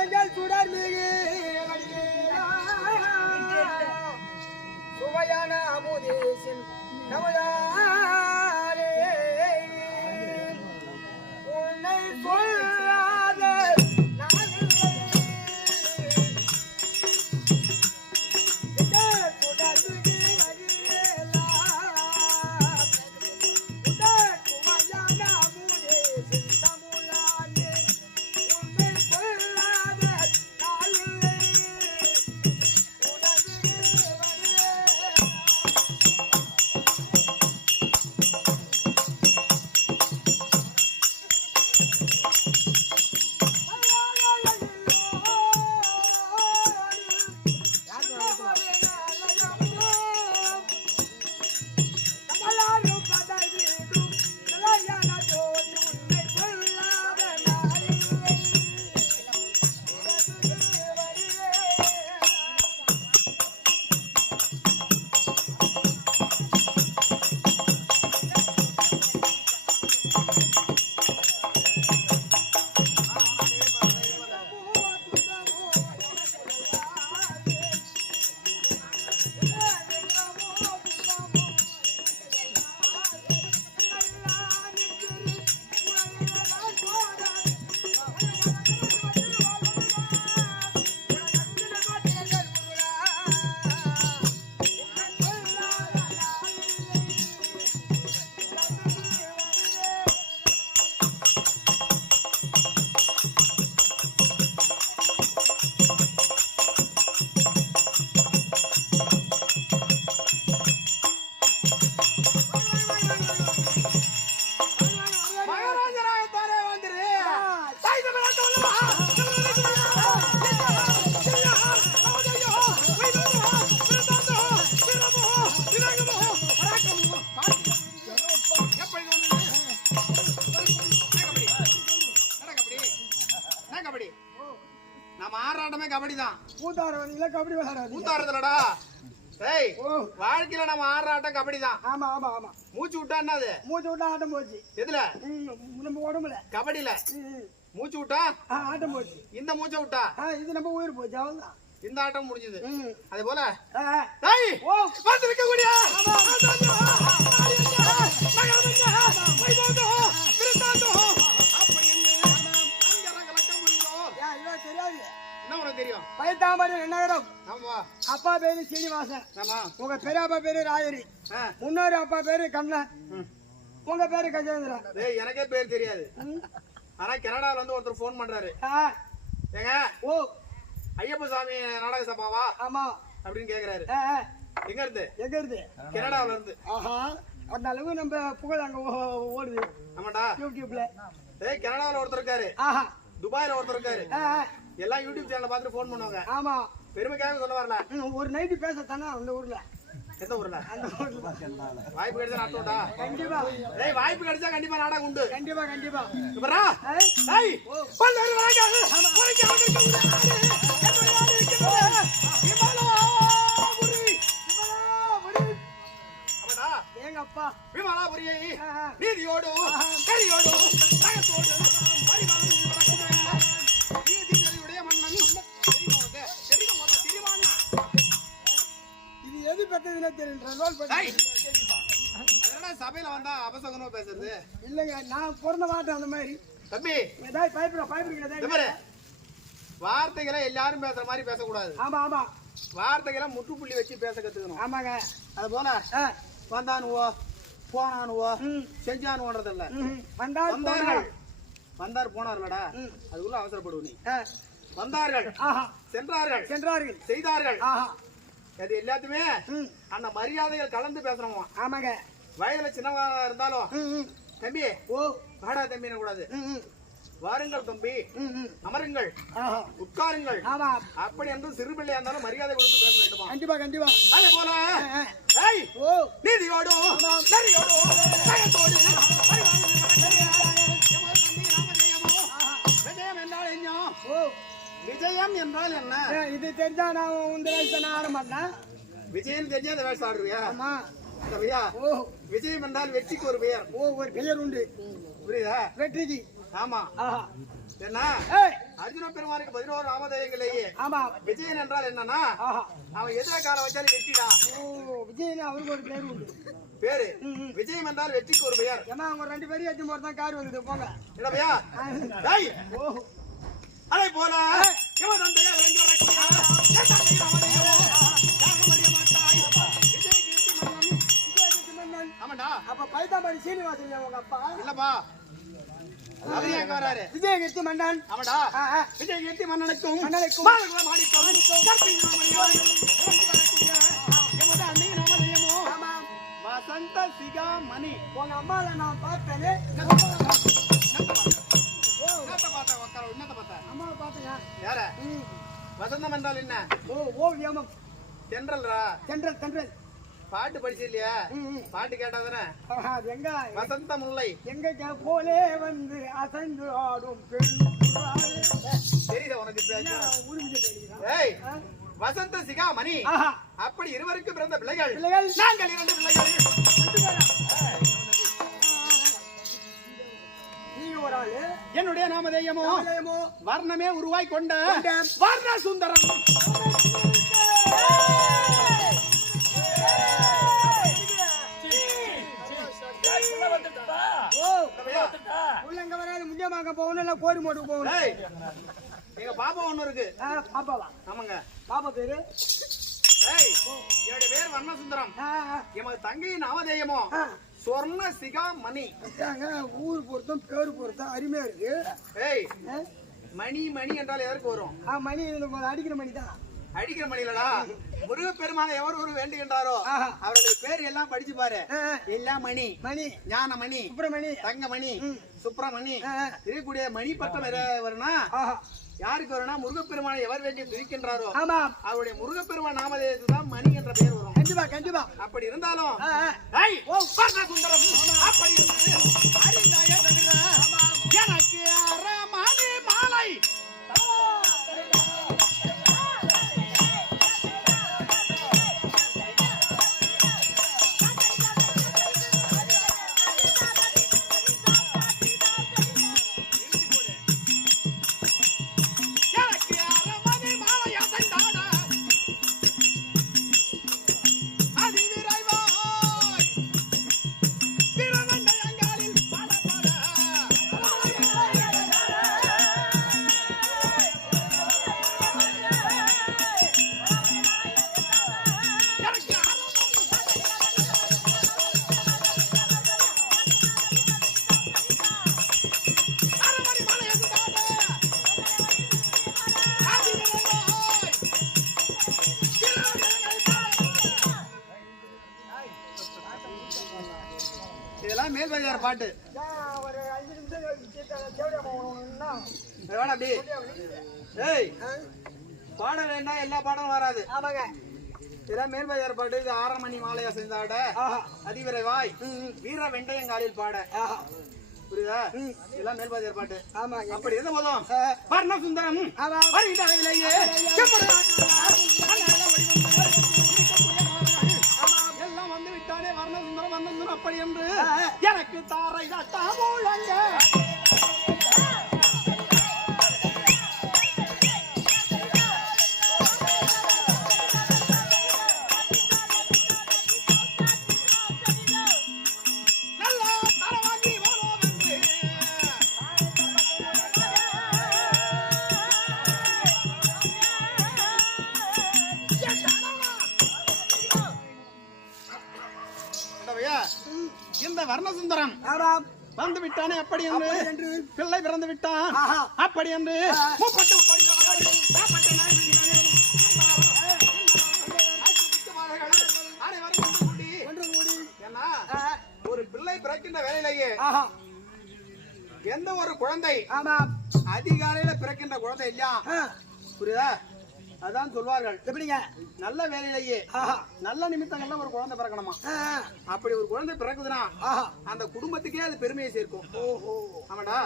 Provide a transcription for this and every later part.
எங்கள் சுடர் மிகு சுவையான அமுதேசின் கமலாரே உன்னை சொல்லாத கபடி விளையாடாது கூத்தாடுறதுலடா. டேய் வாழ்க்கையில நம்ம ஆடுற ஆட்டம் கபடி தான். ஆமா ஆமா ஆமா. மூச்சு விட்டா என்னது? மூச்சு விட்டா ஆட்டம் போச்சு. எதுல? நம்ம உடம்புல. கபடியில மூச்சு விட்டா ஆட்டம் போச்சு. இந்த மூச்சை விட்டா இது நம்ம உயிர் போச்சு. அவ்வளவுதான். இந்த ஆட்டம் முடிஞ்சது. அதே போல டேய் வந்து நிக்க கூடிய தெரியும். பைத்தாமரை நகரம். ஆமா. அப்பா பேரு சீனிவாசன். ஆமா. உங்க பெரியப்பா பேரு ராயரி. முன்னோரு அப்பா பேரு கண்ணன். உங்க பேரு கஜேந்திரன். டேய் எனக்கே பேர் தெரியாது. ஆனா கனடால வந்து ஒருத்தர் போன் பண்றாரு. ஏங்க ஐயப்ப சாமி நாடக சபாவா? ஆமா அப்படின்னு கேக்குறாரு. எங்க இருந்து? கனடால இருந்து. ஆஹா அந்த அளவு நம்ம புகழ் அங்க ஓடுது. ஆமாடா யூடியூப்ல. டேய் கனடால ஒருத்தர் இருக்காரு. ஆஹா துபாயில ஒருத்தர் இருக்காரு. எல்லாம் யூடியூப் சேனல்ல பார்த்து போன் பண்ணுவாங்க. ஆமா பெருமைக்காக சொல்ல வரல. ஒரு நைட் பேச தானே அந்த ஊர்ல. எந்த ஊர்ல? அந்த ஊர்ல. வாய்ப்பு கிடைச்சா நாட்டோடா. கண்டிப்பா. டேய் வாய்ப்பு கிடைச்சா கண்டிப்பா நாடகம் உண்டு. கண்டிப்பா கண்டிப்பா. இப்பறா டேய் பல்லரு வராங்க. போறீங்க அவங்க அப்பா விமலாபுரியை நீதியோடு கரியோடு தயத்தோடு பரிவாரம் நீதியுடைய மன்னன் இது எது பெற்றதுன்னு தெரியல. சபையில வந்தா அபசகனமா பேசுறது இல்லங்க. நான் பிறந்த மாட்டேன் அந்த மாதிரி. தம்பி ஏதாவது பயப்படுறேன். வார்த்தைகளை எல்லாரும் பேசுற மாதிரி பேசக்கூடாது. ஆமா ஆமா. வார்த்தைகளை முற்றுப்புள்ளி வச்சு பேச கத்துக்கணும். ஆமாங்க. அது போல வந்தானுவோ போனானுவோ செஞ்சானுவோன்றது இல்ல. வந்தார் போனார்களடா அதுக்குள்ள அவசரப்படுவ நீ. வந்தார்கள் சென்றார்கள் செய்தார்கள் அது எல்லாத்தையுமே அந்த மரியாதைகள் கலந்து பேசணுமா. ஆமாங்க. வயதுல சின்னவா இருந்தாலும் தம்பி வாடா தம்பி கூடாது. வாருங்கள் தம்பி அமருங்கள் உட்காருங்கள் அப்படி என்று சிறு பிள்ளையா இருந்தாலும் மரியாதை கொடுத்து பேச வேண்டுமா. கண்டிப்பா கண்டிப்பா. அதே போல நீதியோடு விஜயம் என்றால் என்ன? இது தெரிஞ்சா நான் உந்த வயசு நான் ஆட மாட்டேன். விஜயம் தெரிஞ்சா அந்த வேஷம் ஆடுறியா? ஆமா. ஐயா, ஓ, விஜயம் என்றால் வெற்றிக்கு ஒரு பெயர். ஓ, ஒரு பெயர் உண்டு. புரியுதா? வெற்றிக்கு. ஆமா. ஆஹா. என்ன? ஏய், அர்ஜுன பெருமானுக்கு 11 நாமதேயங்களையே ஆமா. விஜயன் என்றால் என்னன்னா, ஆஹா. அவன் எதிர கால வச்சாலும் வெற்றிடா. ஓ, விஜயன் அவருக்கு ஒரு பேர் உண்டு. பேரு விஜயம் என்றால் வெற்றிக்கு ஒரு பெயர். ஏமா அவங்க 2 பேரும் ஏத்தி போறதா கார் வந்து போங்க. என்னவையா? டேய், ஓ, அதை போல இவன் தந்தையா விளங்கி வரக்கூடிய என் தந்தை நாமதேயமோ யாக மறிய மாட்டாய். விஜய் கீர்த்தி மன்னன். விஜய் கீர்த்தி மன்னன். ஆமாண்டா. அப்ப பைத்தாமணி சீனிவாசன் உங்க அப்பா? இல்லப்பா, அவரு எங்க வராரு? விஜய் கீர்த்தி மன்னன். ஆமாடா. விஜய் கீர்த்தி மன்னனுக்கும் மாதகுல மாணிக்கம் கற்பி நாமதேயமோ விளங்கி வரக்கூடிய எமது அன்னை நாமதேயமோ வசந்த சிகாமணி. உங்க அம்மாவை நான் பார்த்தேனே. அம்மாவை பார்த்தேங்க. யார? வசந்தம் என்றால் என்ன? ஓ, ஓவியம். தென்றல்ரா. தென்றல் தென்றல். பாட்டு படிச்சு இல்லையா? பாட்டு கேட்டாதானே? அது எங்க வசந்த முல்லை. எங்க போலே வந்து அசைந்து ஆடும் பெண் புறாவே. தெரியுதா உனக்கு பேச்சு? உரிமை தெரியுதா? ஏய், வசந்த சிகாமணி. ஆஹா. அப்படி இருவருக்கு பிறந்த பிள்ளைகள் பிள்ளைகள் நாங்கள் 2 பிள்ளைகள். நீங்க ஒரு ஆளு. என்னுடைய நாமதேயமோ நாமதேயமோ வர்ணமே உருவாய் கொண்ட வர்ண சுந்தரம். உள்ளங்க வராது முண்டியமாக போகணும் இல்ல கோரி மோட்டுக்கு போகணும். ஏய், எங்க பாப்பா ஒண்ணு இருக்கு. பாப்பாவா? ஆமாங்க. பாப்பா பேரு? ஏய், என்னுடைய பேர் வர்ண சுந்தரம். எமது தங்கையின் நாமதேயமோ சொர்ண சிகாமணி. ஊர் பொறுத்தும் பேரு பொறுத்தும் அருமையா இருக்கு. ஏய், மணி மணி என்றால் எதற்கு வரும்? மணி அடிக்கிற மணி தான். அடிக்கிற மணிலடா. முருகப்பெருமானை எவர் ஒரு வேண்டுகின்றாரோ அவருடைய பேர் எல்லாம் படிச்சு பாரு. எல்லாம் மணி. மணி, ஞானமணி, சுப்பிரமணி, தங்கமணி, சுப்பிரமணி இருக்கக்கூடிய மணி பட்டம் வரும்னா யாருக்கு வரும்னா முருகப்பெருமானை எவர் வேண்டி துதிக்கின்றாரோ அவருடைய முருகப்பெருமான் நாமதேயத்துக்கு தான் மணி என்ற பெயர் வரும். கண்டிப்பா கண்டிப்பா. அப்படி இருந்தாலும் சுந்தரம் அப்படி அறிந்தாய தவிர எனக்கு அரமணி மாலை. இதெல்லாம் மேல்வாதியார் பாட்டு. ஒரு 5 நிமிஷம் வேணா அப்படி. ஏய், பாட வேண்டாம், எல்லா பாடம் வராது. ஆமாங்க. இதெல்லாம் மேல்வாதியார் பாட்டு. இது 6 மணி மாலையா செஞ்சாட அதிவிரைவாய் வீர வெண்டையங்காலில் பாட. புரியுதா? இதெல்லாம் மேல்வாதியார் பாட்டு. ஆமாங்க. அப்படி இருந்த போதும் வர்ண சுந்தரம் எல்லாம் வந்து விட்டானே. வர்ண சுந்தரம் வர்ண சுந்தரம் அப்படி என்று எனக்கு தாரை தாமுழங்க. இந்த வர்ணசுந்தரம் வந்து விட்டானே அப்படி என்று பிள்ளை பிறந்து விட்டான் அப்படி என்று ஒரு பிள்ளை பிறக்கின்ற வேலையிலேயே எந்த ஒரு குழந்தை அதிகாலையில பிறக்கின்ற குழந்தை இல்லையா? புரியுதா? அதான் சொல்வார்கள். எப்படிங்க? நல்ல வேலையிலேயே நல்ல நிமித்தங்கள்ல ஒரு குழந்தை பிறக்கணுமா. அப்படி ஒரு குழந்தை பிறக்குதுன்னா அந்த குடும்பத்துக்கே அது பெருமையை சேர்க்கும். ஓஹோ, ஆமாடா.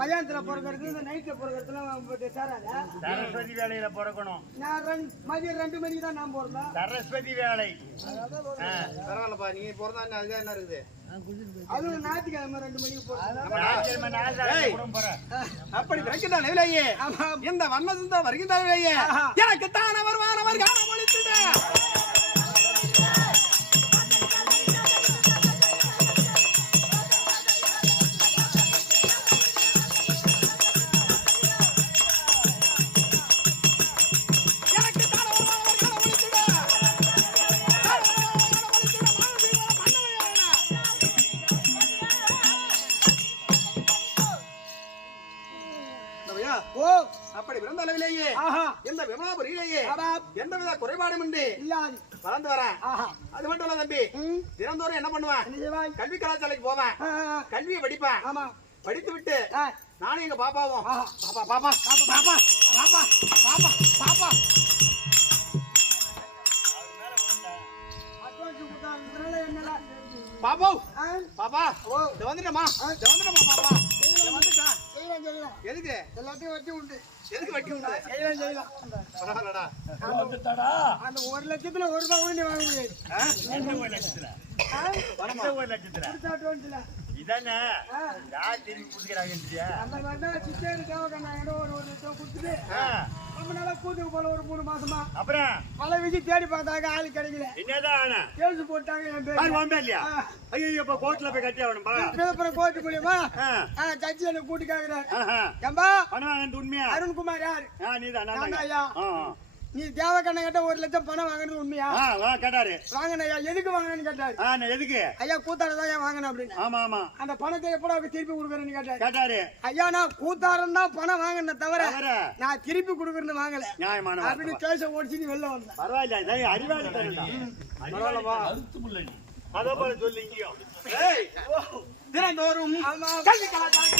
மதியானத்துல பிறக்கிறது, இந்த நைட்ல பிறக்கிறதுல சேராத. சரஸ்வதி வேலையில பிறக்கணும். நான் மதியம் 2 மணிக்கு தான் நான் போறேன். சரஸ்வதி வேலை பரவாயில்லப்பா, நீ பிறந்தா அதுதான் என்ன இருக்குது. அதுவும் ஞாயிற்றுக்கிழமை 2 மணிக்கு போறேன். அப்படி பிறக்கின்ற நிலையிலேயே இந்த வண்ணசுந்தா வருகின்ற நிலையே எனக்கு தானவர் வானவர் காண ஒழித்துட. ஓ, அப்படி பிறந்த அளவிலேயே இந்த விமலாபுரியிலேயே எந்தவித குறைபாடும் இன்றி இல்லாது வளர்ந்து வரேன். அது மட்டும் இல்ல தம்பி, தினந்தோறும் என்ன பண்ணுவேன், என்ன செய்வாய்? கல்வி கலாசாலைக்கு போவேன், கல்வியை படிப்பேன். ஆமா, படித்து விட்டு நானும் எங்க பாப்பாவும் ஆஹா. பாப்பா பாப்பா பாப்பா பாப்பா பாப்பா பாப்பா அட்வான்ஸ் கொடுத்தாங்க என்னடா? பாப்பா ஆ? பாப்பா ஓ, இது வந்துட்டமா, இது வந்துட்டமா பாப்பா, இது வந்துட்டான். செய்யலாம் செய்யலாம், எதுக்கு எல்லாத்தையும் வட்டி உண்டு. எதுக்கு வட்டி உண்டு? செய்யலாம் செய்யலாம். பரவாயில்லடா. அந்த 1 லட்சத்துல 1 ரூபாய் கூட நீ வாங்க முடியாது. ஒரு லட்சத்துல ஆ? ஒரு லட்சத்துல கொடுத்தா அட்வான்ஸ்ல. இதானே யார் திரும்பி கொடுக்குறாங்க. அந்த மாதிரி தான் சிச்சேரி தேவக்கண்ணாயிட ஒரு லட்சம் கொடுத்துட்டு ரொம்ப நாளா கூத்துக்கு போல ஒரு 3 மாசமா அப்புறம் பல வீச்சு தேடி பார்த்தாங்க, ஆளு கிடைக்கல. என்னதான் ஆனா கேஸ் போட்டாங்க என் பேர். இல்லையா? ஐயோ, இப்ப கோர்ட்ல போய் கட்டி ஆகணும்பா. விழுப்புரம் கோர்ட்டு மூலியமா ஜட்ஜி என்ன கூட்டி கேக்குறாரு. ஏம்பா, பணம் வாங்கினது உண்மையா? அருண்குமார் யாரு? நீதான் நான் ஐயா. நீ தேவக்கண்ண கிட்ட 1 லட்சம் பணம் வாங்கினது உண்மையா? கேட்டாரு. வாங்கின ஐயா. எதுக்கு வாங்கினு கேட்டாரு. எதுக்கு? ஐயா கூத்தாரதான் ஏன் வாங்கின அப்படின்னு. ஆமா ஆமா. அந்த பணத்தை எப்படா திருப்பி கொடுக்குறேன்னு கேட்டாரு. கேட்டாரு. ஐயா, நான் கூத்தாரம் தான் பணம் வாங்கின தவிர நான் திருப்பி கொடுக்குறேன்னு வாங்கல நியாயமான அப்படின்னு கேச ஓடிச்சு வெளில வந்தேன். பரவாயில்ல, அறிவாளி பரவாயில்லப்பா. அதோ போல சொல்லு இங்கேயும். ஏய், தினந்தோறும் கல்வி கலாசாலைக்கு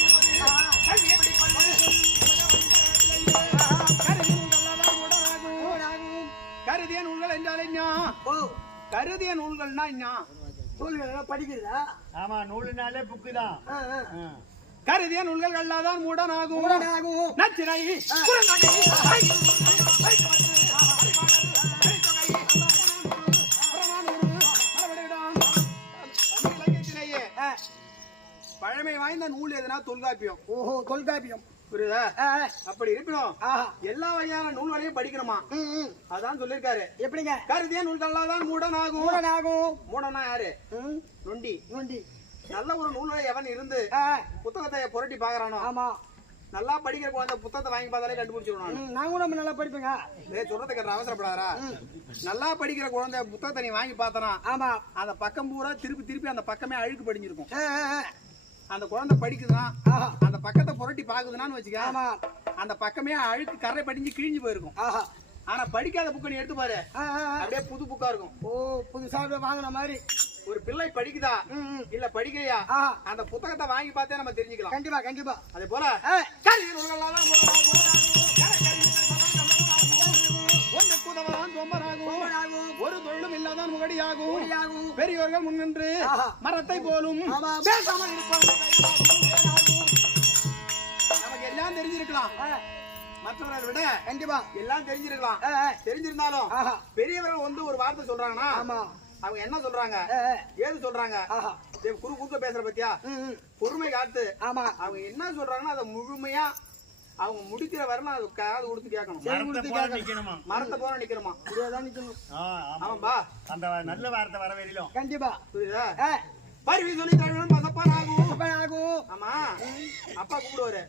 கல்வி எப்படி கருதிய நூல்கள் என்றால் என்ன? கருதிய நூல்கள்னா என்ன? நூல்கள் படிக்கிறதா? ஆமா, நூலுனாலே புக்கு தான். கருதிய நூல்கள் அல்லாதான் மூடனாகும். நச்சினை பழமை வாய்ந்த நூல் எதுனா தொல்காப்பியம். ஓஹோ, தொல்காப்பியம். புரியுதா? அப்படி இருக்கணும். எல்லா வகையான நூல்களையும் படிக்கணுமா. அதான் சொல்லிருக்காரு. எப்படிங்க? கருதிய நூல்கள் தான் மூடனாகும். மூடனா யாரு? நொண்டி. நொண்டி. நல்ல ஒரு நூல்களை எவன் இருந்து புத்தகத்தை புரட்டி பாக்குறானோ, ஆமா, நல்லா படிக்கிற குழந்தை புத்தகத்தை வாங்கி பார்த்தாலே கண்டுபிடிச்சிருவான். நான் கூட நல்லா படிப்பேங்க. சொல்றதுக்கு கேட்ட அவசரப்படாதா. நல்லா படிக்கிற குழந்தை புத்தகத்தை நீ வாங்கி பார்த்தனா, ஆமா, அந்த பக்கம் பூரா திருப்பி திருப்பி அந்த பக்கமே அழுக்கு படிஞ்சிருக்கும். அந்த குழந்தை படிக்குதுன்னா அந்த பக்கத்தை புரட்டி பாக்குதுன்னு வச்சுக்க, அந்த பக்கமே அழுக்கு கரை படிஞ்சு கிழிஞ்சு போயிருக்கும். ஆனா படிக்காத புக்கை நீ எடுத்து பாரு, அப்படியே புது புக்கா இருக்கும். ஓ, புதுசா வாங்கின மாதிரி. ஒரு பிள்ளை படிக்குதா இல்ல படிக்கலையா அந்த புத்தகத்தை வாங்கி பார்த்தே நம்ம தெரிஞ்சுக்கலாம். கண்டிப்பா கண்டிப்பா. அதே போல ஒரு தொழிலும் இல்லாதான் முகடியாகும். பெரியவர்கள் முன்னின்று மரத்தை போலும் பேசாமல் இருப்பார்கள். நமக்கு எல்லாம் தெரிஞ்சிருக்கலாம், மற்றவர்களை விட கண்டிப்பா எல்லாம் தெரிஞ்சிருக்கலாம். தெரிஞ்சிருந்தாலும் பெரியவர்கள் வந்து ஒரு வார்த்தை சொல்றாங்கன்னா அவங்க என்ன சொல்றாங்க, ஏது சொல்றாங்க, குறு குறுக்க பேசுற பத்தியா பொறுமை காத்து அவங்க என்ன சொல்றாங்கன்னா அதை முழுமையா அவங்க முடிக்கிற வரலாம் அது காது கொடுத்து கேட்கணும். மரத்தை போல நிக்கணுமா. ஆமாம்பா, அந்த நல்ல வார்த்தை வர வரையிலும் கண்டிப்பா. புரியுதா? பருவி சொல்லி தழுவன் பசப்பானாகும். ஆமா, அப்பா கூப்பிடுவாரு.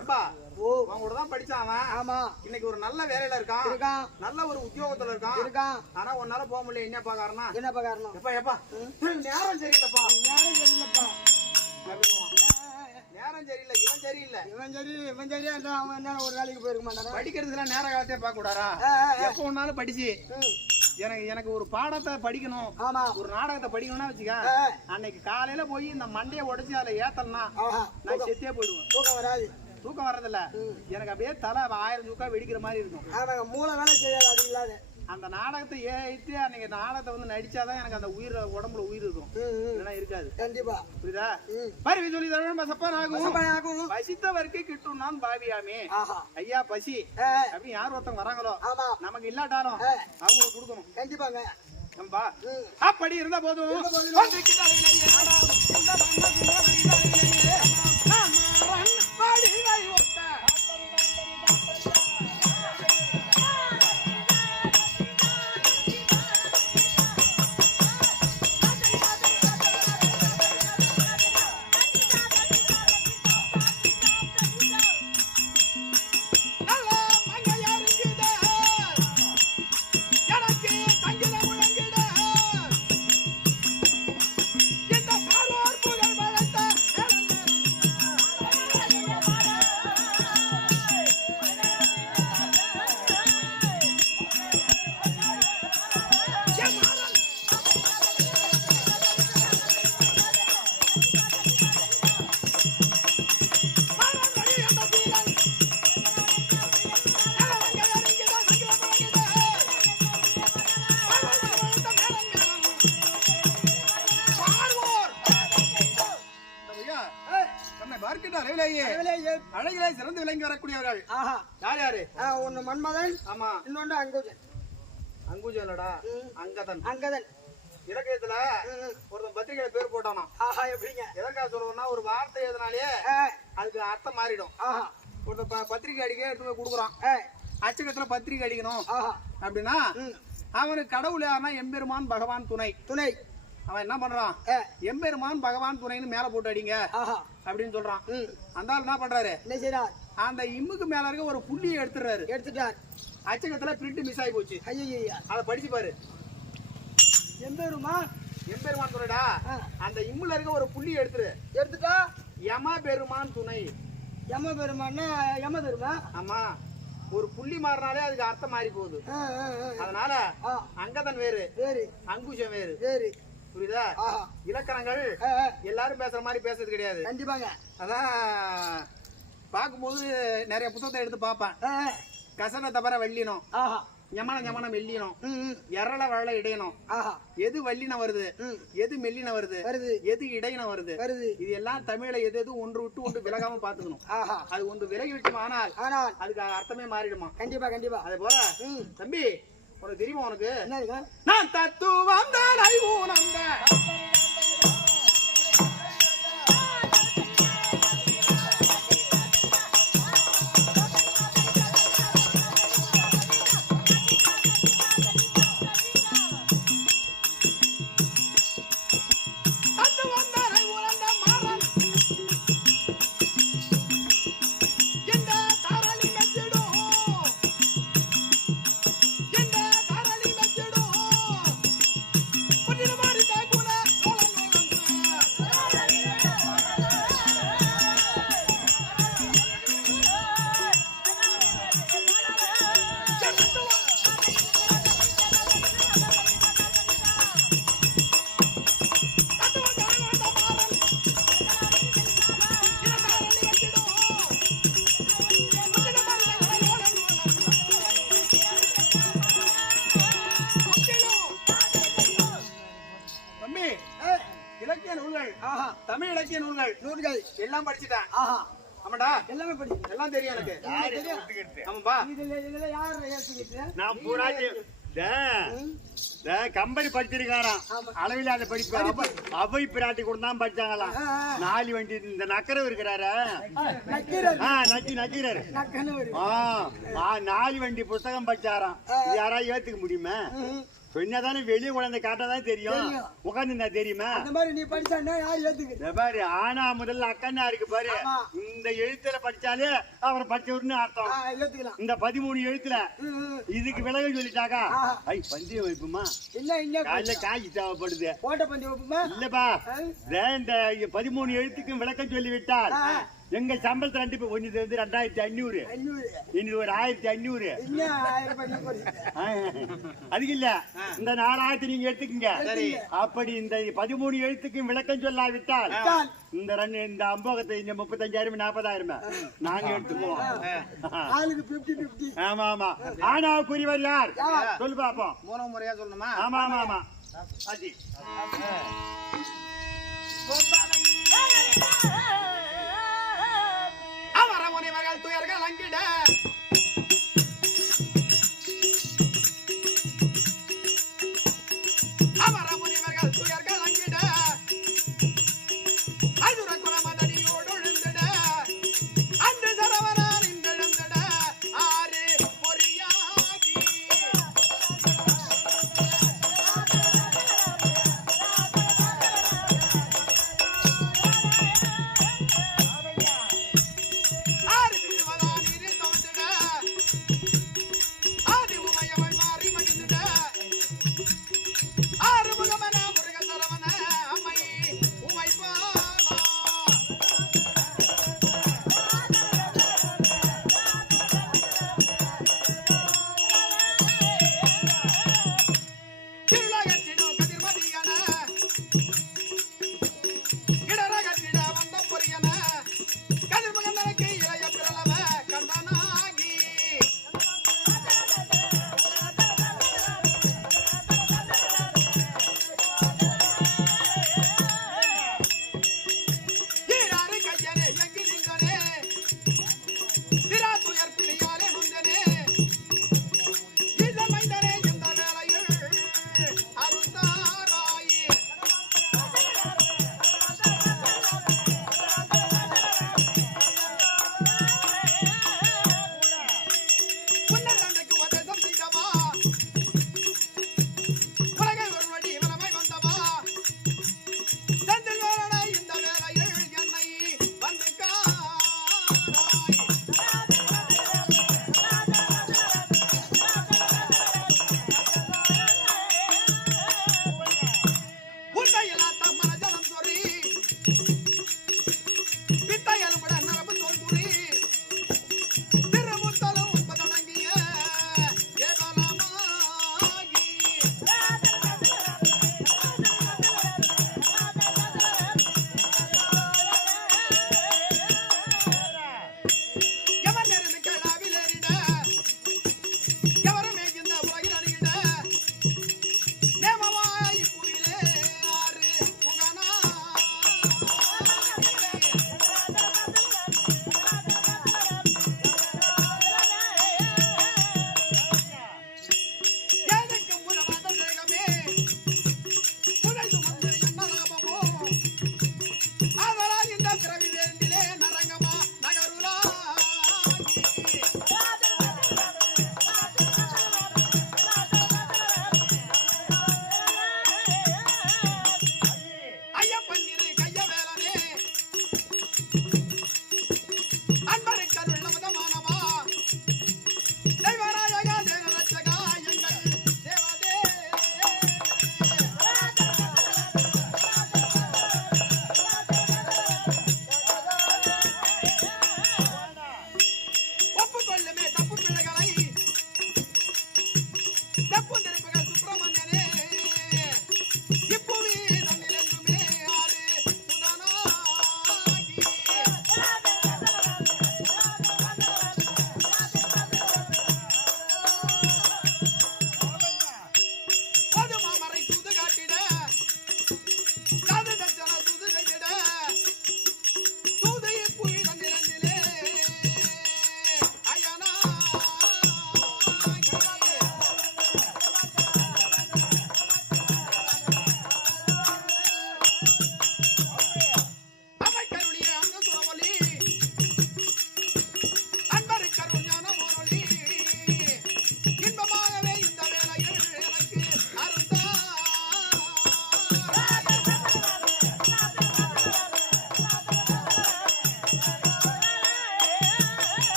ஏம்பா, உன் கூட தான் படிச்சான் அவன். ஆமா, இன்னைக்கு ஒரு நல்ல வேலையில இருக்கான், நல்ல ஒரு உத்தியோகத்துல இருக்கான். ஆனா உன்னால போக முடியல. என்னப்பா காரணம்? எப்பா எப்பா நேரம் சரியில்லைப்பா. நேரம் சரியில்லை, இவன் சரியில்லை. அவன் என்ன ஒரு வேலைக்கு போயிருக்க மாட்டான். படிக்கிறதுக்குலாம் நேர காலத்தே பார்க்க கூடாரா? எப்ப ஒன்னாலும் படிச்சு எனக்கு ஒரு பாடத்தை படிக்கணும், ஒரு நாடகத்தை படிக்கணும்னா வச்சுக்க, அன்னைக்கு காலையில போய் இந்த மண்டையை உடைச்சு அதுல ஏத்தலனா நான் செத்தே போயிடுவேன். தூக்கம் வராது. தூக்கம் வர்றதில்ல எனக்கு அப்படியே தலை 1000 தூக்கா வெடிக்கிற மாதிரி இருக்கும். ஆமாங்க, மூளை வேலை செய்யாது அது இல்லாத. அந்த நாடகத்தை ஏறிட்டு அன்னைக்கு நாடகத்தை வந்து நடிச்சாதான் எனக்கு அந்த உயிர் உடம்புல உயிர் இருக்கும், இல்லைன்னா இருக்காது. கண்டிப்பா. புரியுதா? பருவி சொல்லி பசப்பானாகும். பசித்தவருக்கு கிட்டும் நான் பாவியாமே. ஆஹா. ஐயா பசி அப்படின்னு யார் ஒருத்தவங்க வராங்களோ ஆமா. நமக்கு இல்லாட்டாலும் அவங்களுக்கு கொடுக்கணும். கண்டிப்பாங்க. நம்பா அப்படி இருந்த போதும் அழகிலே சிறந்து விளங்கி வரக்கூடியவர்கள் யார் யாரு? ஒன்னு மன்மதன், ஆமா, இன்னொன்று அங்குஜன். அங்குஜனடா அங்கதன். அங்கதன் இலக்கியத்துல ஒருத்தன் பத்திரிகையில பேர் போட்டானா. எப்படிங்க? எதற்காக சொல்றோம்னா ஒரு வார்த்தை எதனாலே அதுக்கு அர்த்தம் மாறிடும். ஒருத்தன் பத்திரிகை அடிக்க எடுத்து போய் கொடுக்குறான், அச்சகத்துல பத்திரிகை அடிக்கணும் அப்படின்னா அவனுக்கு கடவுள் யாருன்னா எம்பெருமான் பகவான் துணை. அவன் என்ன பண்றான்? எம்பெருமான் பகவான் துணைன்னு மேல போட்டு அடிங்க அப்படின்னு சொல்றான். அந்த ஆள் என்ன பண்றாரு? அந்த இம்முக்கு மேல இருக்க ஒரு புள்ளியை எடுத்துட்டார். அச்சகத்துல பிரிண்ட் மிஸ் ஆகி போச்சு. அதை படிச்சு பாரு. எம்பெருமான் துணைடா, அந்த இம்முல இருக்க ஒரு புள்ளியை எடுத்துட்டா யம பெருமான் துணை. யம பெருமான்னா யம பெருமா. ஆமா, ஒரு புள்ளி மாறினாலே அதுக்கு அர்த்தம் மாறி போகுது. அதனால அங்கதன் வேறு, அங்குஷம் வேறு. புரியுதா? இலக்கணங்கள் எல்லாரும் பேசுற மாதிரி பேசுறது கிடையாது. கண்டிப்பாங்க. அதான் பார்க்கும்போது நிறைய புத்தகத்தை எடுத்து பார்ப்பேன். கசன தவிர வெள்ளினம், ஞமன மெல்லினம், எரள வள இடையணும். எது வல்லினம் வருது, எது மெல்லினம் வருது, எது இடையினம் வருது, இது எல்லாம் தமிழ்ல எது எது ஒன்று விட்டு ஒன்று விலகாம பாத்துக்கணும். அது ஒன்று விலகி விட்டு ஆனால் அதுக்கு அர்த்தமே மாறிடுமா. கண்டிப்பா. அதே போல தம்பி, உனக்கு தெரியுமா? உனக்கு நான் தத்துவம் தான் ஐவூனந்த தமிழ் இலக்கிய நூல்கள் எல்லாம் படிச்சுட்டேன். ஆமாடா, எல்லாமே படி, எல்லாம் தெரியும் எனக்கு. ஆமாப்பா, இதுல யார் ஏத்துக்கிட்டு? நான் பூரா கம்பெனி படிச்சிருக்காராம். அளவில்லாத படிப்பு அவை பிராட்டி கூட தான் படிச்சாங்களாம். நாலு வண்டி இந்த நக்கரம் இருக்கிறாரு, நக்கீரர் 4 வண்டி புத்தகம் படிச்சாராம். யாராவது ஏத்துக்க முடியுமா? சொன்னதானே வெளியே குழந்தை காட்டாதான் தெரியும், உட்காந்து தெரியுமா? நீ படிச்சா யாரு ஏத்துக்கு பாரு. ஆனா முதல்ல அக்கன்னா இருக்கு பாரு, இந்த எழுத்துல படிச்சாலே அவர் படிச்சவருன்னு அர்த்தம். இந்த 13 எழுத்துல இதுக்கு விலக சொல்லிட்டாக்கா பந்தயம் வைப்புமா? காலையில காய்ச்சி தேவைப்படுது. பந்தயம் வைப்புமா? இல்லப்பா, இந்த 13 எழுத்துக்கும் விளக்கம் சொல்லிவிட்டால் எங்க சம்பளத்துல 2 ஒன்னு வந்து 2500 இனி ஒரு 1500 அதுக்கு இல்ல இந்த 4000 நீங்க எடுத்துக்கங்க. அப்படி இந்த 13 எழுத்துக்கு விளக்கம் சொல்லாவிட்டால் இந்த அம்போகத்தை இந்த 35,000 40,000 நாங்க எடுத்துக்குவோம். ஆமா ஆமா. ஆனா குறிவர் யார் சொல்லு பாப்போம். 3 முறையா சொல்லணுமா? ஆமா ஆமா ஆமா. அது அவர முனிவர்கள் துயர்கள் அங்கிட அவர முனிவர்கள் துயர்கள் அங்கிட அதுர குலமதனியோடு விழுந்திட அன்று சரவணன் இங்கிழந்திட ஆறு பொறியாகி ஆறு திருவதானில் தவந்திட ஆதி உமையவள் மாறி மகிழ்ந்திட ஆறு முகமன முருக சரவண அம்மை உமைப்பாளா திருளகற்றிடும் கதிர்மதியன இடரகற்றிட வந்த பொரியன கதிர்மகந்தனுக்கு இளைய பிறலவ கந்தனாகி ஈராறு கையனே எங்கி நின்றனே திரா துயர் பிள்ளையாலே நொந்தனே இந்த மைந்தனே இந்த வேளையில் அருந்தாராயே உன்னன் தந்தைக்கு உபதேசம் செய்தவா உலகை ஒரு வழி இவனமாய் வந்தவா தந்தில் வேலனை இந்த வேளையில் என்னை வந்து காராய்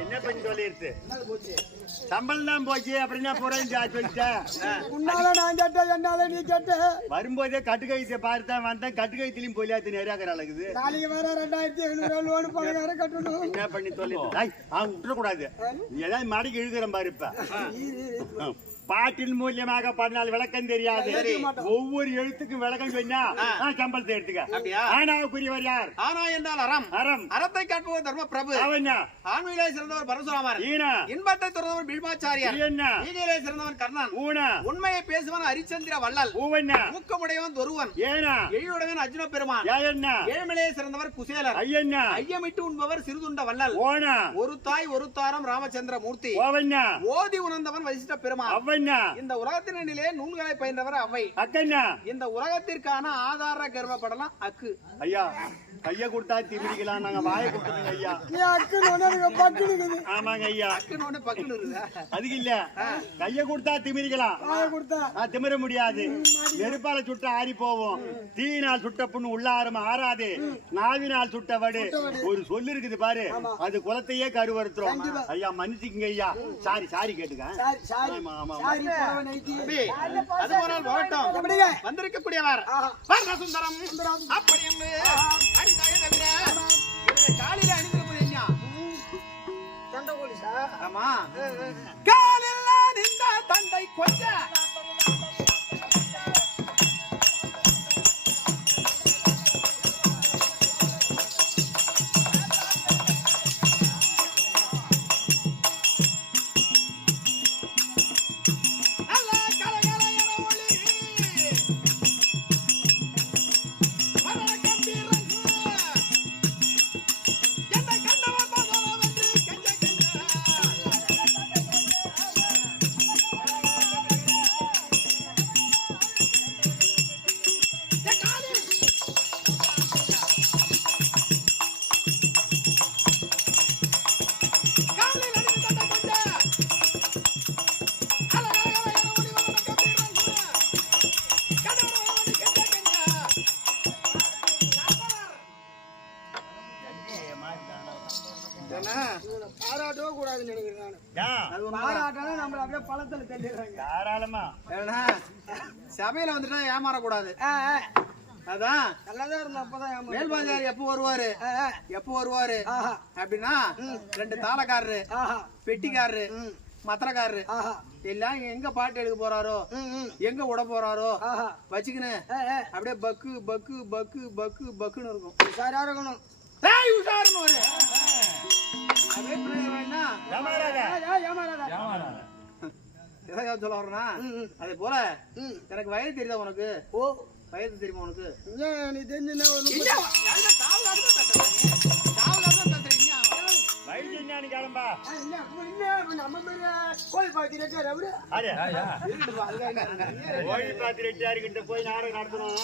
என்ன பண்ணி சொல்லிருச்சு சம்பளம் தான் போச்சு அப்படின்னா புறம் சொல்லிட்டேன் உன்னால நான் சட்டை என்னால நீ சட்டை வரும்போதே கட்டுக்கயிற்றை பார்த்தான் வந்தேன் கட்டுக்கயிற்றுலயும் போலியாத்து நிறைய அழகுது நாளைக்கு வேற 2700 லோன் பணக்கார கட்டணும் என்ன பண்ணி சொல்லிட்டு அவன் விட்டுறக்கூடாது நீ ஏதாவது மடக்கி இழுக்கிறேன் பாரு இப்ப பாட்டின் மூலியமாக 14 விளக்கம் தெரியாது ஒவ்வொரு எழுத்துக்கும் விளக்கம் சொன்னா சம்பளத்தை எடுத்துக்க ஆனாவுக்குரியவர் யார் ஆனா என்றால் அறம் அறம் அறத்தை காட்டுபவர் தர்ம பிரபு அவன் ஆண்மையிலே சிறந்தவர் பரசுராமர் ஈனா இன்பத்தை துறந்தவர் பீஷ்மாச்சாரியார் என்ன நீதியிலே சிறந்தவன் கர்ணன் ஊனா உண்மையை பேசுவன் ஹரிச்சந்திர வள்ளல் ஊவண்ணா ஊக்கமுடையவன் துருவன் ஏனா எழிலுடையவன் அர்ஜுன பெருமான் ஏன்னா ஏழ்மையிலே சிறந்தவர் குசேலர் ஐயன்னா ஐயமிட்டு உண்பவர் சிறுதுண்ட வள்ளல் ஓனா ஒரு தாய் ஒரு தாரம் ராமச்சந்திர மூர்த்தி ஓவண்ணா ஓதி உணர்ந்தவன் வசிஷ்ட பெருமான் அவண்ணா இந்த உலகத்தினிலே நூல்களை பயின்றவர் அவை அக்கண்ணா இந்த உலகத்திற்கான ஆதார கர்வப்படலாம் அக்கு ஐயா கைய கொடுத்தா திமிரிக்கலாம் நாங்க வாயை கொடுத்துருங்க ஐயா நீ அக்கு பக்குனுக்குது ஆமாங்க ஐயா அக்குன்னு பக்குன்னு இருக்குதா அதுக்கு இல்ல கைய கொடுத்தா திமிரிக்கலாம் கொடுத்தா திமிர முடியாது நெருப்பால சுட்ட ஆறி போவோம் தீயினால் சுட்ட புண்ணு உள்ளாரும் ஆறாது நாவினால் சுட்ட வடு ஒரு சொல்லு இருக்குது பாரு அது குலத்தையே கருவறுத்துரும் ஐயா மன்னிச்சுக்குங்க ஐயா சாரி கேட்டுக்க ஆமா ஆமா அது போனால் போகட்டும் வந்திருக்கக்கூடியவர் சுந்தரம் அப்படி என்று அரிதாய தவிர இவருடைய காலில அணிந்திருப்பது என்ன ஆமா காலில் இந்த தண்டை கொஞ்ச பாராட்டவே கூடாதுன்னு நினைக்கிறேன் பாராட்டாலும் நம்மள அப்படியே பழத்துல தள்ளிடுறாங்க தாராளமா சபையில வந்துட்டா ஏமாறக்கூடாது அதான் நல்லாதான் இருந்தா அப்பதான் மேல்பாதியார் எப்போ வருவாரு அப்படின்னா 2 தாளக்காரரு பெட்டிக்காரரு மத்திரக்காரரு எல்லாம் எங்க பாட்டு எடுக்க போறாரோ எங்க விட போறாரோ வச்சுக்கின்னு அப்படியே பக்கு பக்கு பக்கு பக்கு பக்குன்னு இருக்கும் உஷாரா இருக்கணும் உஷாருன்னு ஒரு சொல்ல வர்றேன்னா அதே போல எனக்கு வயது தெரியுதா உனக்கு வயது தெரியுமா உனக்கு நீ தெரிஞ்சுன்னா கோழி பாத்தி போய் நாடகம் நடத்தணும்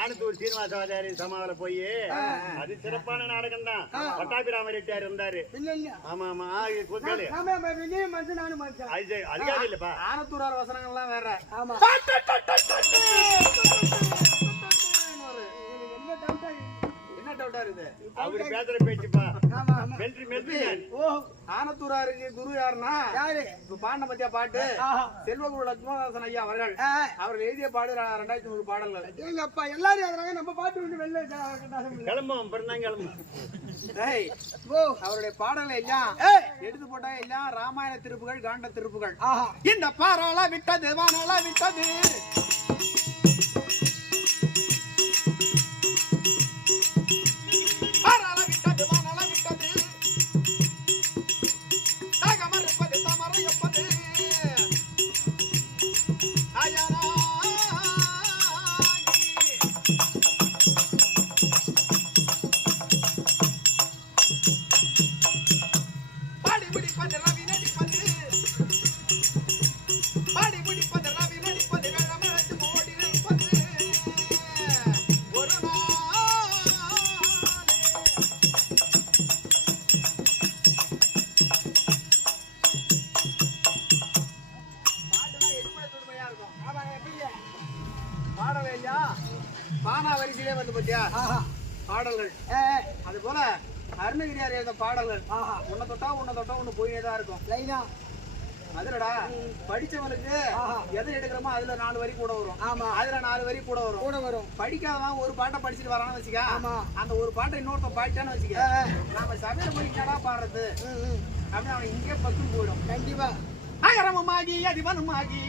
ஆனத்தூர் சீனிவாசவாதியாரி சமாதில போய் அது சிறப்பான நாடகம் தான் பட்டாபிராம ரெட்டியார் இருந்தாரு ஆமா ஆமா அதுக்காக இல்லப்பா ஆனத்தூரார் வசனங்கள்லாம் வேற ஆமா என்ன டவுட்டா இருக்குது அவரு பேசுற பேச்சுப்பா ஆனத்தூராருக்கு குரு யாருன்னா இப்ப பாண்ட பத்தியா பாட்டு செல்வகுரு லட்சுமணதாசன் ஐயா அவர்கள் எழுதிய பாடு 2300 பாடல்கள் எங்கப்பா எல்லாரும் எழுதுறாங்க நம்ம பாட்டு வந்து வெளில கிளம்பும் கிளம்பும் அவருடைய பாடல்கள் எல்லாம் எடுத்து போட்டா எல்லாம் ராமாயண திருப்புகள் காண்ட திருப்புகள் இந்த பாராள விட்டது வானாள விட்டது பாடல்கள் அது போல அருணகிரியார் எழுத பாடல்கள் உன்னை தொட்டா ஒண்ணு போயினே தான் இருக்கும் லைனா அதுலடா படிச்சவனுக்கு எதை எடுக்கிறோமோ அதுல 4 வரி கூட வரும். ஆமா அதுல 4 வரி கூட வரும். படிக்காதவன் ஒரு பாட்டை படிச்சுட்டு வரான்னு வச்சுக்க. ஆமா அந்த ஒரு பாட்டை இன்னொருத்தன் பாடிட்டான்னு வச்சுக்க, நாம சபையில போய் என்னடா பாடுறது அப்படின்னு அவன் இங்கே பக்கம் போயிடும். கண்டிப்பா அகரமுமாகி அதிபனுமாகி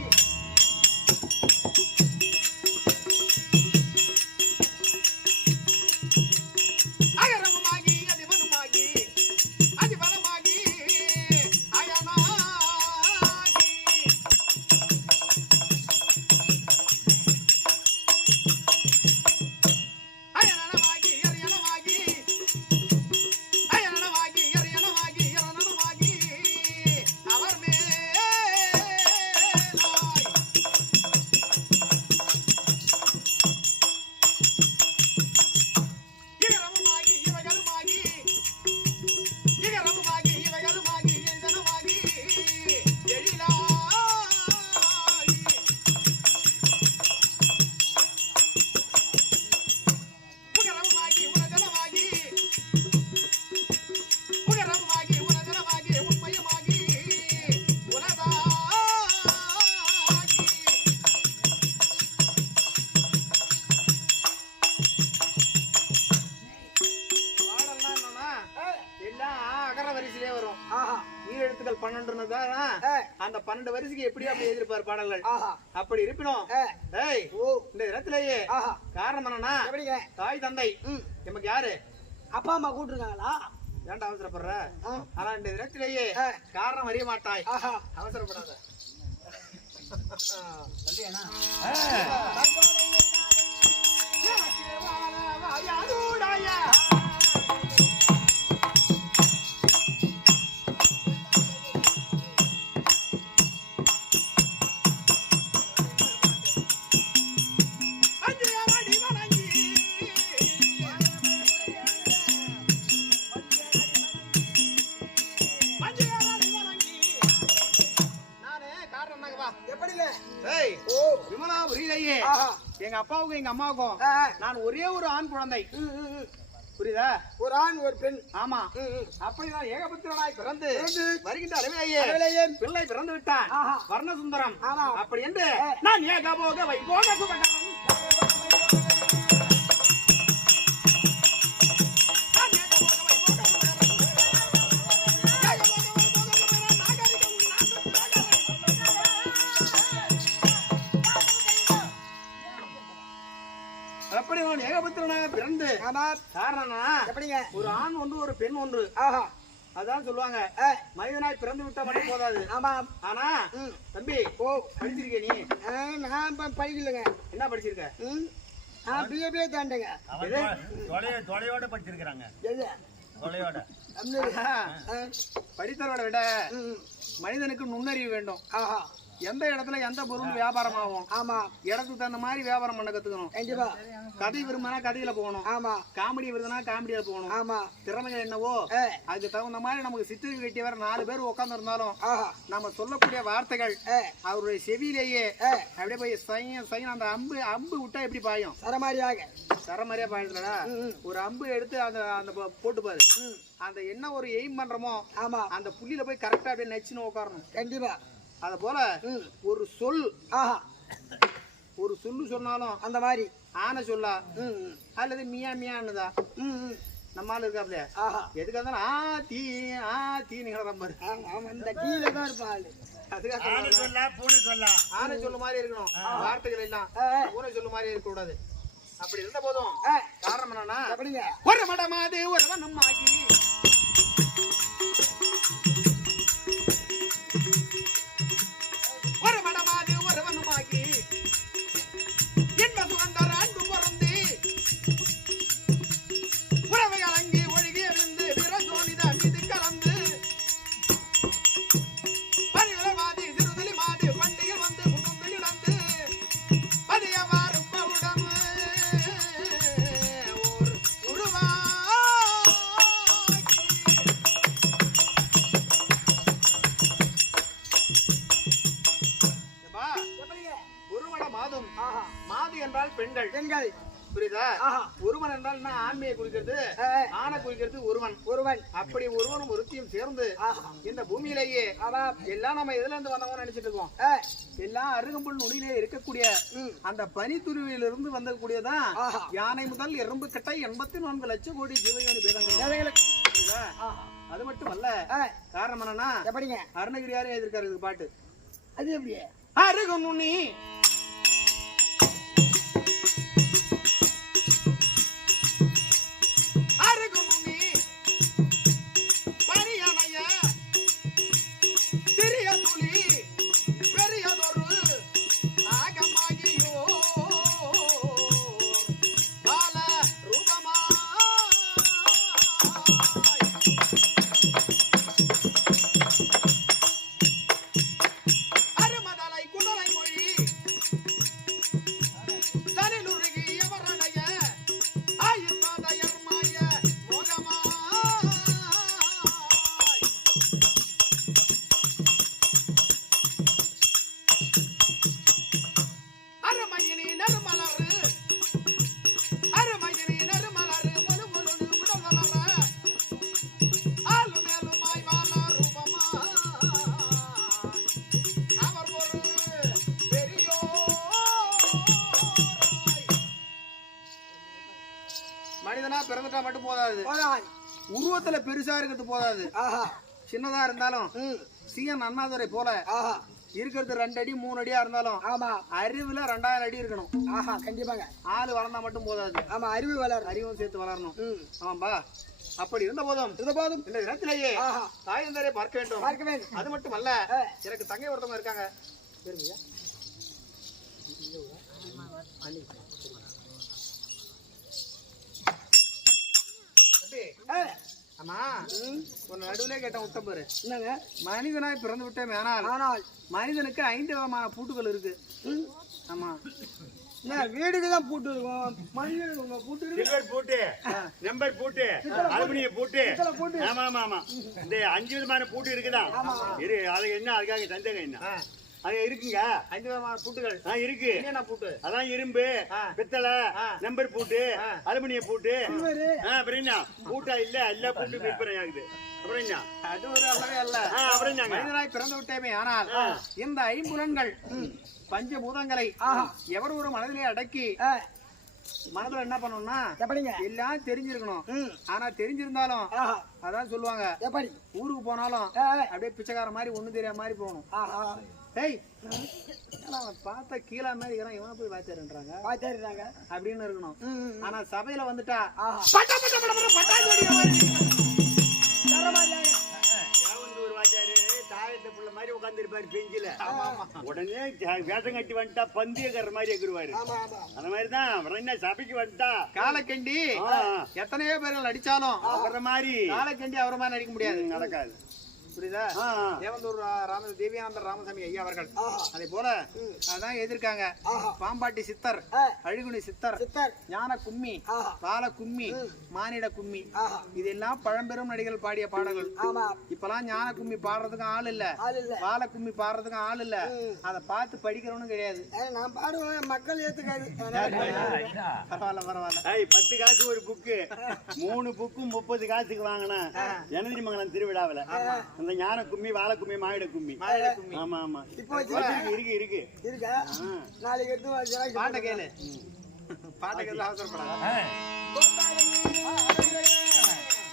எழுத்துக்கள் 12 அந்த 12 வரிசைக்கு எப்படி அப்படி எழுதிருப்பார் பாடல்கள். அப்படி இருப்பினும் இந்த இடத்திலேயே காரணம் என்னன்னா தாய் தந்தை நமக்கு யாரு அப்பா அம்மா கூப்பிட்டுருக்காங்களா? ஏன்டா அவசரப்படுற? ஆனா இந்த இடத்திலேயே காரணம் அறிய மாட்டாய், அவசரப்படாத. எங்க அப்பாவுக்கும் எங்க அம்மாவுக்கும் நான் ஒரே ஒரு ஆண் குழந்தை, புரியுதா? ஒரு ஆண் ஒரு பெண். ஆமா, அப்படிதான் ஏகபுத்திரனாய் பிறந்து வருகின்ற அளவிலேயே பிள்ளை பிறந்து விட்டான் வர்ணசுந்தரம். அப்படி என்று நான் ஏகபோக வைபோக சுபகரம் ஏகபுத்திரனாக பிறந்து காரணம் ஒரு ஆண் ஒன்று ஒரு பெண் ஒன்று. அதான் சொல்லுவாங்க, மனிதனாய் பிறந்து விட்டா மட்டும் போதாது. ஆனா தம்பி படிச்சிருக்க நீ? நான் படிக்கலங்க. என்ன படிச்சிருக்க? பிஏ தாண்டங்க. தொலையோட படிச்சிருக்காங்க. படித்தவரோட விட மனிதனுக்கு நுண்ணறிவு வேண்டும். எந்த இடத்துல எந்த பொருள் வியாபாரம் ஆகும், ஆமா இடத்துக்கு தகுந்த மாதிரி வியாபாரம் பண்ண கத்துக்கணும். கண்டிப்பா கதை விரும்பினா கதையில போகணும், ஆமா காமெடி விருதுனா காமெடியில போகணும், ஆமா திறமைகள் என்னவோ அதுக்கு தகுந்த மாதிரி நமக்கு சித்திரை கட்டியவர் 4 பேர் உட்கார்ந்து இருந்தாலும் நம்ம சொல்லக்கூடிய வார்த்தைகள் அவருடைய செவியிலேயே அப்படியே போய் சைன் அந்த அம்பு விட்டா எப்படி பாயும்? சரமாரியா பாயுதுலடா. ஒரு அம்பு எடுத்து அந்த போட்டு பாரு, அந்த என்ன ஒரு எய்ம் பண்றோமோ ஆமா அந்த புள்ளியில போய் கரெக்டா அப்படியே நச்சுன்னு உட்காரணும். கண்டிப்பா அத போல ஒரு சொல் ஒரு சொல்லு சொன்னாலும் அந்த மாதிரி ஆன சொல்லா அல்லது மியா மியான்னுதா நம்மால இருக்காப்ல எதுக்காக இருந்தாலும் ஆத்தின்னு கிளம்பாரு. அந்த டீல தான் இருப்பாள். ஆனை சொல்லு மாதிரி இருக்கணும் வார்த்தைகள் எல்லாம், பூனை சொல்லு மாதிரி இருக்க கூடாது. அப்படி இருந்த போதும் காரணம் என்னன்னா ஒரு மடமாது ஒரு வண்ணமாகி புரியுதா? ஒருவன் என்றால் என்ன? ஆண்மையை குறிக்கிறது, ஆணை குறிக்கிறது ஒருவன். அப்படி ஒருவனும் ஒருத்தியும் சேர்ந்து இந்த பூமியிலேயே எல்லாம் நம்ம எதுல இருந்து வந்தவங்க நினைச்சிட்டு இருக்கோம். எல்லாம் அருகம்புல் நுனியிலே இருக்கக்கூடிய அந்த பனித்துருவிலிருந்து வந்தக்கூடியதான் யானை முதல் எறும்பு கட்டை 84 லட்சம் கோடி ஜீவயோனி பேதங்கள். அது மட்டும் அல்ல, காரணம் என்னன்னா எப்படிங்க அருணகிரியாரே எழுதிருக்காரு இது பாட்டு. அது எப்படி? அருகு நுனி மனிதனா பிறந்துட்டா மட்டும் போதாது, உருவத்துல பெருசா இருக்கிறது போதாது. சின்னதா இருந்தாலும் சிஎன் அண்ணாதுரை போல இருக்கிறது 2 அடி 3 அடியா இருந்தாலும் அறிவுல 2000 அடி இருக்கணும். கண்டிப்பாங்க. ஆளு வளர்ந்தா மட்டும் போதாது. ஆமா, அறிவு வளர், அறிவும் சேர்த்து வளரணும். ஆமாம்பா. அப்படி இருந்த போதும் இந்த இடத்திலேயே தாயந்தரை பார்க்க வேண்டும். அது மட்டும் அல்ல, எனக்கு தங்கை ஒருத்தவங்க இருக்காங்க. ஆமா, ஒரு நடுவுல கேட்ட விட்ட பாரு. என்னங்க? மனிதனாய் பிறந்து விட்டேன், ஆனால் மனிதனுக்கு 5 விதமான பூட்டுகள் இருக்கு. ஆமா, வீடுக்குதான் பூட்டு இருக்கும். மனிதனுக்கு பூட்டு இருக்கு. பூட்டு, நம்பர் பூட்டு, அலுமினிய பூட்டு. ஆமா ஆமா ஆமா, இந்த 5 விதமான பூட்டு இருக்குதா? அது என்ன, அதுக்காக சந்தேகம் என்ன? அது இருக்குங்க, 5 விதமான பூட்டுகள் இருக்கு. என்ன பூட்டு? அதான் இரும்பு, பித்தளை, நம்பர் பூட்டு, அலுமினிய பூட்டு. அப்புறம் என்ன பூட்டா? இல்ல, எல்லா பூட்டு விற்பனை ஆகுது. அப்புறம் என்ன? அது ஒரு அல்லவே அல்ல. அப்புறம் என்ன? மனிதனாய் பிறந்து விட்டேமே, ஆனால் இந்த 5 புலன்கள் பஞ்சபூதங்களை எவர் ஒரு மனதிலே அடக்கி மனதுல என்ன பண்ணணும்னா எல்லாம் தெரிஞ்சிருக்கணும். ஆனா தெரிஞ்சிருந்தாலும் அதான் சொல்லுவாங்க, ஊருக்கு போனாலும் அப்படியே பிச்சைக்கார மாதிரி ஒண்ணு தெரியாத மாதிரி போகணும். பார்த்தா கீழே மாதிரி இவன் போய் வாச்சாருன்றாங்க அப்படின்னு இருக்கணும். ஆனா சபையில வந்துட்டா உடனே வேஷம் கட்டி வந்துட்டா பந்தியக்கார மாதிரி எகிருவாரு. அந்த மாதிரிதான் சபைக்கு வந்துட்டா காலக்கண்டி எத்தனையோ பேர்கள் அடிச்சாலும் அவர மாதிரி காலக்கண்டி அவர மாதிரி நடிக்க முடியாது, நடக்காது. புரியுதா? தேவந்தூர் தேவியானந்தர் ராமசாமி ஐயா அவர்கள் அதே போல அதான் எதிர்க்காங்க. பாம்பாட்டி சித்தர், அழுகுனி சித்தர், ஞான கும்மி, பால கும்மி, மானிட கும்மி, இதெல்லாம் பழம்பெரும் நடிகர்கள் பாடிய பாடல்கள். இப்பெல்லாம் ஞான கும்மி பாடுறதுக்கு ஆள் இல்ல, பால கும்மி பாடுறதுக்கு ஆள் இல்ல. அதை பார்த்து படிக்கிறவனும் கிடையாது. நான் பாடுவேன், மக்கள் ஏத்துக்காது. பரவாயில்ல பரவாயில்ல. 10 காசு ஒரு புக்கு, 3 புக்கும் 30 காசுக்கு வாங்கினேன் ஜனதிமங்கலம் திருவிழாவில். அந்த ஞான கும்மி, வாழ கும்மி, மாயிட கும்மி. ஆமா ஆமா, இப்போ இருக்கு இருக்கு இருக்கா? நாளைக்கு எடுத்து பாட்ட கேளு, பாட்ட கேளு, அவசரப்படாத.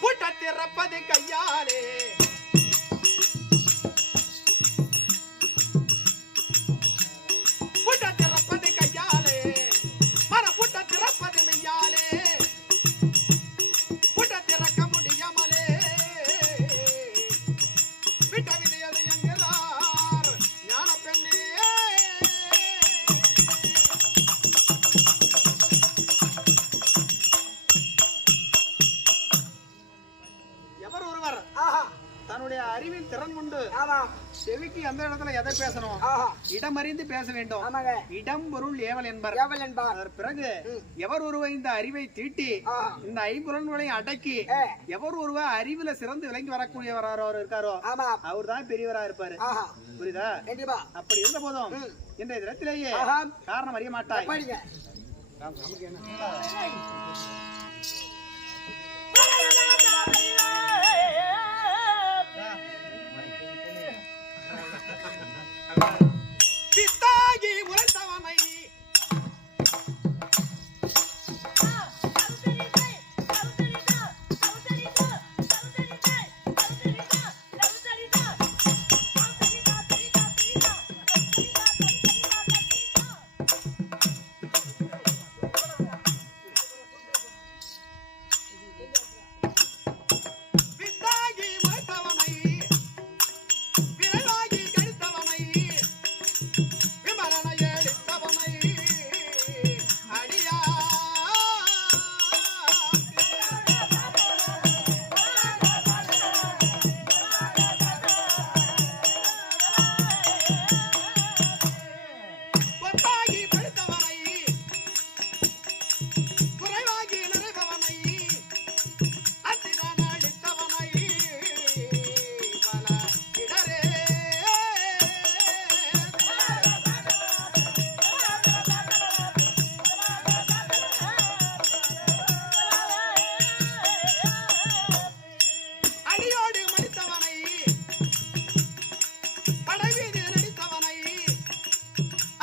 புட்டத்திறப்பது கையாலே அறிவின் திறன் உண்டு. செவிக்கு எந்த இடத்துல எதை பேசணும், இடம் அறிந்து பேச வேண்டும். இடம் பொருள் ஏவல் என்பார். பிறகு எவர் ஒருவர் இந்த அறிவை தீட்டி இந்த 5 புலன்களை அடக்கி எவர் ஒருவர் அறிவுல சிறந்து விளங்கி வரக்கூடியவராரோ இருக்காரோ அவர் தான் பெரியவரா இருப்பாரு. புரியுதா? அப்படி இருந்த போதும் இன்றைய தினத்திலேயே காரணம் அறிய மாட்டாய். பித்தாகி முளைத்தவனை பித்தாகி முளைத்தவனை விரைவாகி கழித்தவனை விமலனை எழித்தவனை அடியா பொத்தாகி பழுத்தவனை குறைவாகி நிறைபவனை அத்திதான் அழித்தவனை பல இடரே அடியோடு மடித்தவனை படைவீதி நடித்தவனை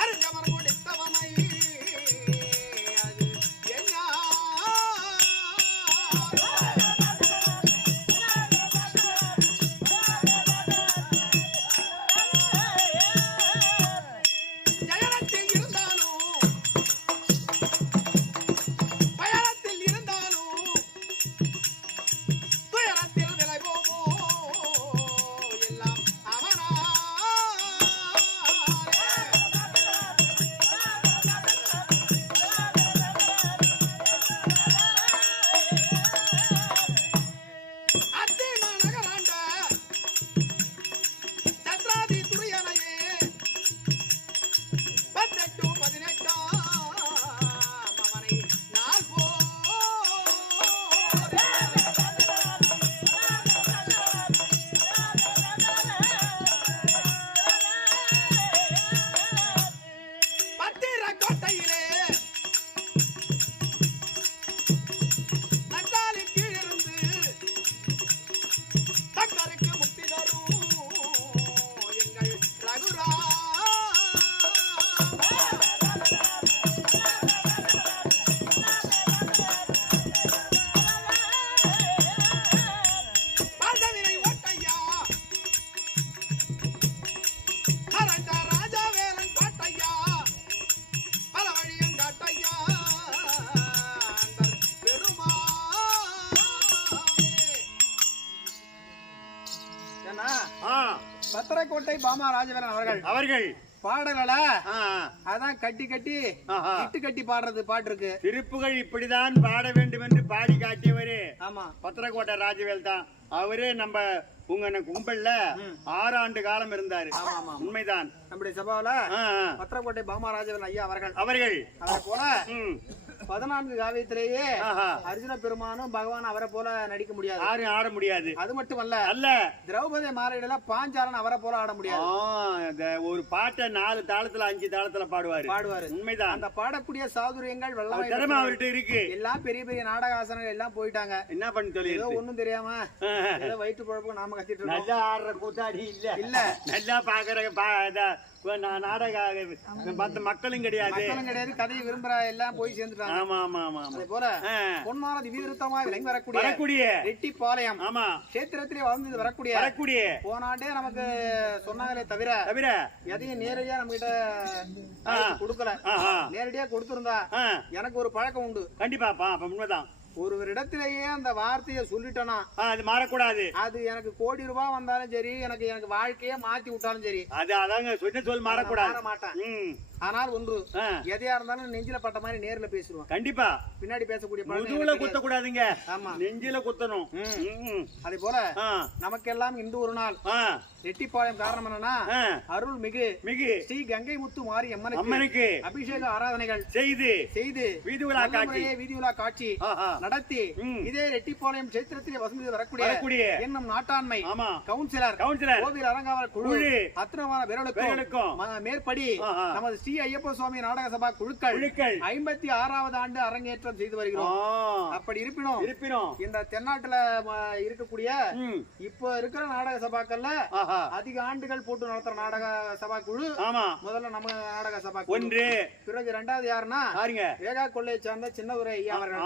அறிஞவர் முடித்தவனை அது என்ன ஜயனத்தில் இருந்தாலும் பயணத்தில் இருந்தாலும் துயரத்தில் விலை போமோ எல்லாம் அவனா அத்தீமா நகராண்ட சத்ராதி துரியனையே 18 அவனை நாள் பத்திர கோட்டையிலே நன்றாலின் கீழிருந்து பக்தருக்கு முக்தி தரும் எங்கள் ரகுரா பாதவினை ஓட்டையா மறைந்த ராஜாவேலன் காட்டையா பல வழியும் காட்டையா அன்பர் பெருமாளே. ஆ, பத்திரக்கோட்டை பாமா ராஜவேலன் அவர்கள் அவர்கள் பாடல்களை ஆ, அதான் கட்டி கட்டி ஆஹா. இட்டு கட்டி பாடுறது பாட்டு இருக்கு. திருப்புகள் இப்படிதான் பாட வேண்டும் என்று பாடி காட்டியவரே ஆமா பத்திரக்கோட்டை ராஜவேல் தான். அவரே நம்ம உங்க கும்பல்ல 6 ஆண்டு காலம் இருந்தாரு. ஆமா, ஆமா. உண்மைதான். நம்முடைய சபாவில ஆ, ஆ. பத்திரக்கோட்டை பாமா ராஜவேலன் ஐயா அவர்கள் அவர்கள் அவரை போல ம், 14 காவியத்திலேயே ஆஹா. அர்ஜுன பெருமானும் பகவான் அவரை போல நடிக்க முடியாது. யாரும் ஆட முடியாது. அது மட்டுமல்ல அல்ல திரௌபதி மாரையில பாஞ்சாலன் அவரை போல ஆட முடியாது. இந்த ஒரு பாட்டை 4 தாளத்துல 5 தாளத்துல பாடுவாரு. பாடுவாரு. உண்மைதான். அந்த பாடக்கூடிய சாதுரியங்கள் அவர் திறமை அவர்கிட்ட இருக்கு. எல்லாம் பெரிய பெரிய நாடகாசனங்கள் எல்லாம் போயிட்டாங்க. என்ன பண்ணி சொல்லி ஏதோ ஒண்ணும் தெரியாம ஏதோ வயிற்று குழப்பம் நாம கத்திட்டு இருக்கோம். நல்லா ஆடுற கூத்தாடி இல்ல இல்ல நல்லா பாக்குற நாடக மத்த மக்களும் கிடையாது. மக்களும் கிடையாது. கதையை விரும்புற எல்லாம் போய் சேர்ந்துட்டாங்க. ஆமா ஆமா ஆமா ஆமா. அதே போல பொன்மான திவ்யருத்தமா விளங்கி வரக்கூடிய ரெட்டிப்பாளையம் ஆமா கஷேத்திரத்திலே வாழ்ந்து வரக்கூடிய போனாண்டே நமக்கு சொன்னாங்களே தவிர எதையும் நேரடியா நம்ம கிட்ட கொடுக்கல. நேரடியா கொடுத்திருந்தா எனக்கு ஒரு பழக்கம் உண்டு. கண்டிப்பாப்பா. அப்ப உண்மைதான். ஒருவரிடத்திலேயே அந்த வார்த்தையை சொல்லிட்டோம்னா அது மாறக்கூடாது. அது எனக்கு கோடி ரூபாய் வந்தாலும் சரி, எனக்கு வாழ்க்கையே மாத்தி விட்டாலும் சரி, அது அதாங்க சொல் மாறக்கூடாது. மாற மாட்டேன். ஆனால் ஒன்று, எதையா இருந்தாலும் நெஞ்சில பட்ட மாதிரி நேர்ல பேசுவோம். கண்டிப்பா. பின்னாடி பேசக்கூடிய முதுகுல குத்த கூடாதுங்க. ஆமா, நெஞ்சில குத்தணும். அதே போல நமக்கெல்லாம் இன்று ஒரு நாள் ரெட்டிப்பாளையம் காரணம் என்னன்னா அருள் மிகு ஸ்ரீ கங்கை முத்து மாரி அம்மனுக்கு அபிஷேக ஆராதனைகள் செய்து வீதியுலா காட்சி நடத்தி இதே ரெட்டிப்பாளையம் சேத்திரத்திலே வசந்தி வரக்கூடிய என்னும் நாட்டாண்மை கவுன்சிலர் கோவில் அரங்காவலர் குழு அத்தனமான பேர்களுக்கும் மேற்படி நமது ஸ்ரீ ஐயப்ப சுவாமி நாடக சபா குழுக்கள் 56வது ஆண்டு அரங்கேற்றம் செய்து வருகிறோம். அப்படி இருப்பினும் இந்த தென்னாட்டுல இருக்கக்கூடிய இப்ப இருக்கிற நாடக சபாக்கள்ல அதிக ஆண்டுகள் போட்டு நடத்துற நாடக சபா குழு முதல்ல நம்ம நாடக சபா ஒன்று, பிறகு 2வது யாருன்னா வேகா கொள்ளையை சார்ந்த சின்னதுரை ஐயா அவர்கள்,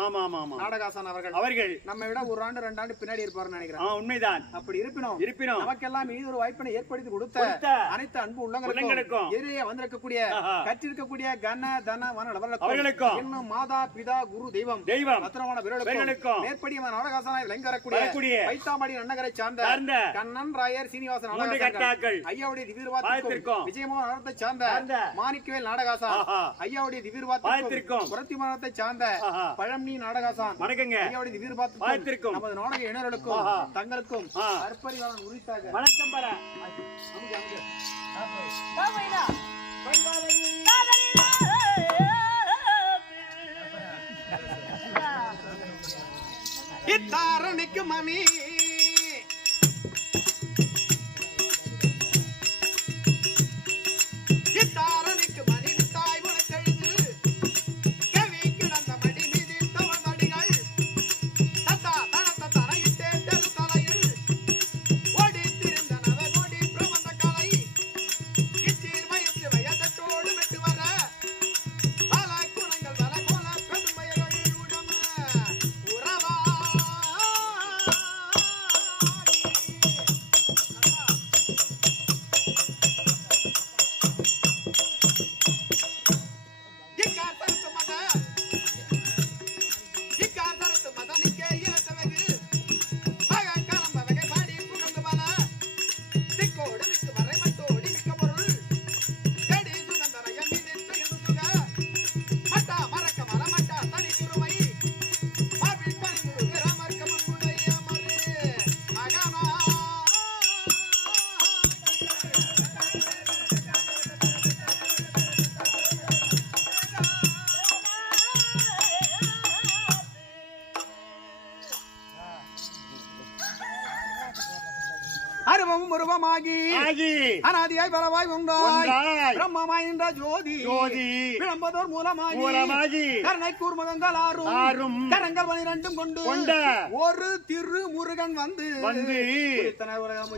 நாடகாசன் அவர்கள் நம்ம விட 1 ஆண்டு 2 ஆண்டு பின்னாடி இருப்பாருன்னு நினைக்கிறேன். உண்மைதான். அப்படி இருப்பினும் நமக்கெல்லாம் இது ஒரு வாய்ப்பினை ஏற்படுத்தி கொடுத்த அனைத்து அன்பு உள்ளங்களுக்கும் எதிரே வந்திருக்கக்கூடிய கற்றிருக்கக்கூடிய கன தன வனவர்களுக்கும் இன்னும் மாதா பிதா குரு தெய்வம் அத்தனமான வீரர்களுக்கும் மேற்படி நாடகாசனாய் விளங்கக்கூடிய பைத்தாமடி நன்னகரை சார்ந்த கண்ணன் ராயர் சீனிவாசன் ஐயாவுடைய திவ்யவாதத்திற்கும் விஜயமோகன் நகரத்தை சார்ந்த மாணிக்கவேல் நாடகாசான் ஐயாவுடைய திவ்யவாதத்திற்கும் புரத்தி மாநகரத்தை சார்ந்த பழமணி நாடகாசான் ஐயாவுடைய திவ்யவாதத்திற்கும் நமது நாடக இணையர்களுக்கும் தங்களுக்கும் அற்பரிவாளன் உரித்தாக வணக்கம் பெற இத்தாரணிக்கு மணி அருவமும் உருவமாகி அனாதியாய் பரவாய் உண்டாய் பிரம்மமாய் நின்ற ஜோதி விளம்பதோர் மூலமாகி கருணை கூர்முகங்கள் ஆறும் கரங்கள் 12 கொண்டு ஒரு திருமுருகன் வந்து உலகம்